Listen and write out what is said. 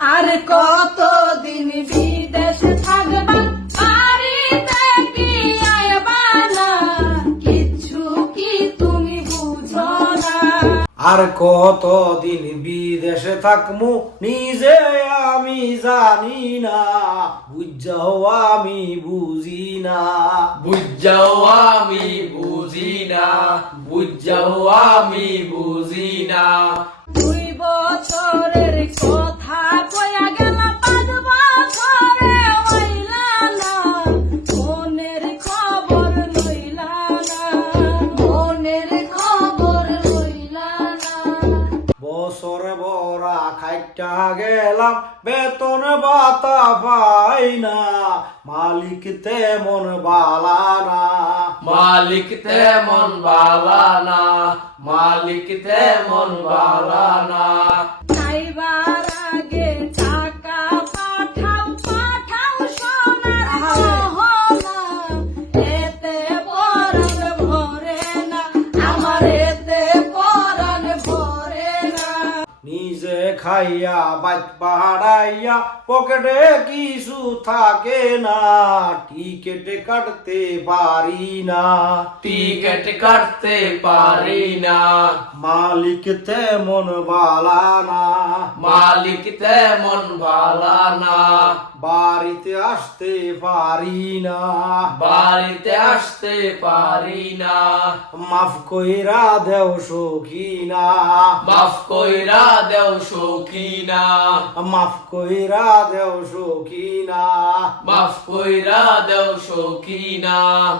আর কতদিন বিদেশে থাকবা? বাড়িতে কি আইবা না কিচ্ছু কি তুমি বুঝো না। আর কতদিন বিদেশে থাকমু নিজে আমি জানি না। বুঝাও আমি বুঝি না। বুঝাও আমি বুঝি না। বুঝাও আমি বুঝি না। দুই বছরের বরা গেলাম, বেতন বাতা পাই না। মালিক তেমন বালা না। মালিক তেমন বালা না। মালিক তেমন বালা না। নিজে খাইয়া বাদ পাহাড়াইয়া পকেটে কিছু থাকে না। টিকেট কাটতে পারি না। টিকেট কাটতে পারি না। মালিক তেমন বালা না। মালিক তেমন বালা না। বাড়িতে আসতে পারি না। বাড়িতে আসতে পারি না। মাফ কইরা দেও সখিনা। মাফ কইরা দেও সখিনা। মাফ কইরা দেও সখিনা। মাফ কইরা দেও সখিনা।